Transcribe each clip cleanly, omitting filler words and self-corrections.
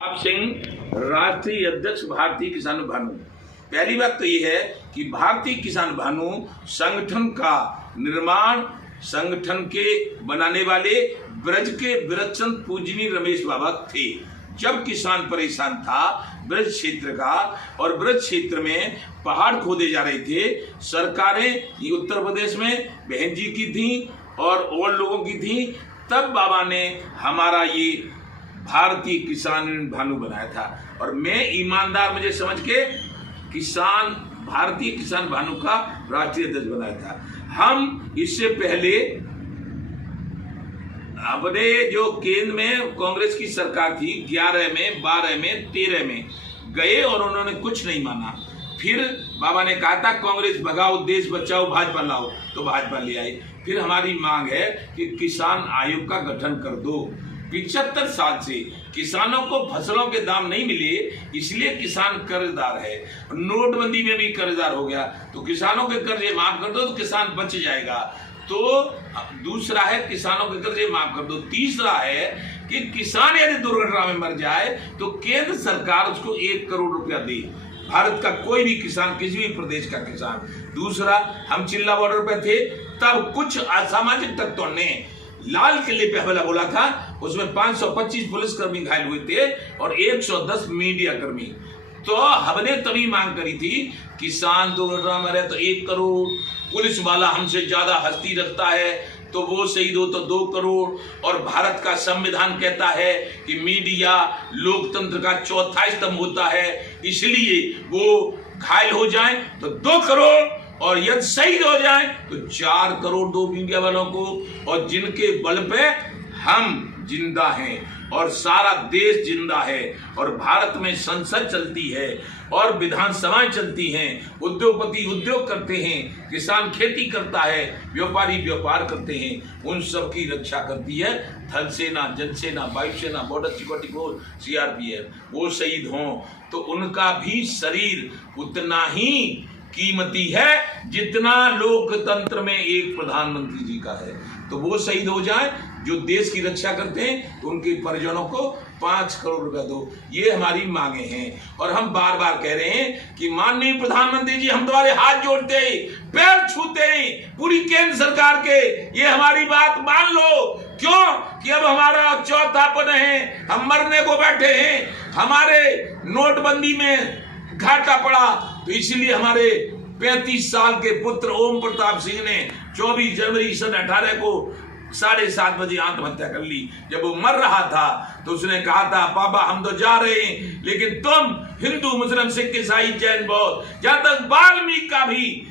आप सिंह राष्ट्रीय अध्यक्ष भारतीय किसान भानु। पहली बात तो ये है कि भारतीय किसान भानु संगठन का निर्माण संगठन के बनाने वाले ब्रज के ब्रजचंद पूजनीय रमेश बाबा थे। जब किसान परेशान था ब्रज क्षेत्र का, और ब्रज क्षेत्र में पहाड़ खोदे जा रहे थे, सरकारें ये उत्तर प्रदेश में बहन जी की थी और लोगों की थी, तब बाबा ने हमारा ये भारतीय किसान भानु बनाया था। और मैं ईमानदार मुझे समझ के किसान भारतीय किसान भानु का राष्ट्रीय अध्यक्ष बनाया था। हम इससे पहले अपने जो केंद्र में कांग्रेस की सरकार थी 11 में 12 में 13 में गए और उन्होंने कुछ नहीं माना। फिर बाबा ने कहा था कांग्रेस भगाओ देश बचाओ भाजपा लाओ, तो भाजपा ले आई। फिर हमारी मांग है कि किसान आयोग का गठन कर दो। 75 साल से किसानों को फसलों के दाम नहीं मिले, इसलिए किसान कर्जदार है। नोटबंदी में भी कर्जदार हो गया, तो किसानों के कर्जे माफ कर दो तो किसान बच जाएगा। तो दूसरा है किसानों के कर्जे माफ कर दो। तीसरा है कि किसान यदि दुर्घटना में मर जाए तो केंद्र सरकार उसको 1 करोड़ रुपया दे, भारत का कोई भी किसान, किसी भी प्रदेश का किसान। दूसरा, हम चिल्ला बॉर्डर पे थे तब कुछ असामाजिक तत्वों ने लाल किले पे हमला बोला था, उसमें 525 पुलिसकर्मी घायल हुए थे और 110 मीडिया कर्मी। तो हमने तभी मांग करी थी किसान दुर्घटना में रहे तो 1 करोड़, पुलिस वाला हमसे ज्यादा हस्ती रखता है तो वो शहीद हो तो 2 करोड़, और भारत का संविधान कहता है कि मीडिया लोकतंत्र का चौथा स्तंभ होता है, इसलिए वो घायल हो जाए तो 2 करोड़, और यदि शहीद हो जाए तो 4 करोड़ दो मीडिया वालों को, और जिनके बल पे हम जिंदा हैं और सारा देश जिंदा है, और भारत में संसद चलती है और विधानसभाएं चलती हैं, उद्योगपति उद्योग करते हैं, किसान खेती करता है, व्यापारी व्यापार करते हैं, उन सब की रक्षा करती है थल सेना, जल सेना, वायु सेना, बॉर्डर सिक्योरिटी फोर्स, सीआरपीएफ। वो शहीद हों तो उनका भी शरीर उतना ही कीमती है जितना लोकतंत्र में एक प्रधानमंत्री जी का है। तो वो शहीद हो जाए जो देश की रक्षा करते हैं, तो उनके परिजनों को 5 करोड़ रुपया दो। ये हमारी मांगे हैं, और हम बार बार कह रहे हैं कि माननीय प्रधानमंत्री जी, हम तुम्हारे हाथ जोड़ते हैं, पैर छूते हैं, पूरी केंद्र सरकार के, ये हमारी बात मान लो। क्यों कि अब हमारा चौथापन है, हम मरने को बैठे हैं, हमारे नोटबंदी में घाटा पड़ा, तो इसलिए हमारे 35 साल के पुत्र ओम प्रताप सिंह ने 24 जनवरी सन 18 को 7:30 बजे आत्महत्या कर ली। जब वो मर रहा था तो उसने कहा था, पापा हम तो जा रहे हैं, लेकिन तुम हिंदू मुस्लिम सिख ईसाई जैन बौद्ध, जहां तक वाल्मीकि का भी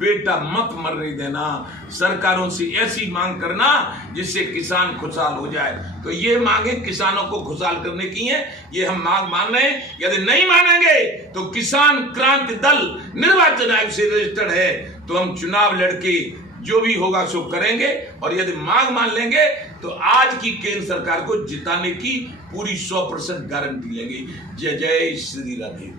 बेटा मत मरने देना। सरकारों से ऐसी मांग करना जिससे किसान खुशहाल हो जाए। तो ये मांगे किसानों को खुशहाल करने की है, ये हम मांग मान रहे हैं। यदि नहीं मानेंगे तो किसान क्रांति दल निर्वाचन आयोग से रजिस्टर्ड है, तो हम चुनाव लड़के जो भी होगा सो करेंगे, और यदि मांग मान लेंगे तो आज की केंद्र सरकार को जिताने की पूरी 100% गारंटी लेंगे। जय जय श्री राधे।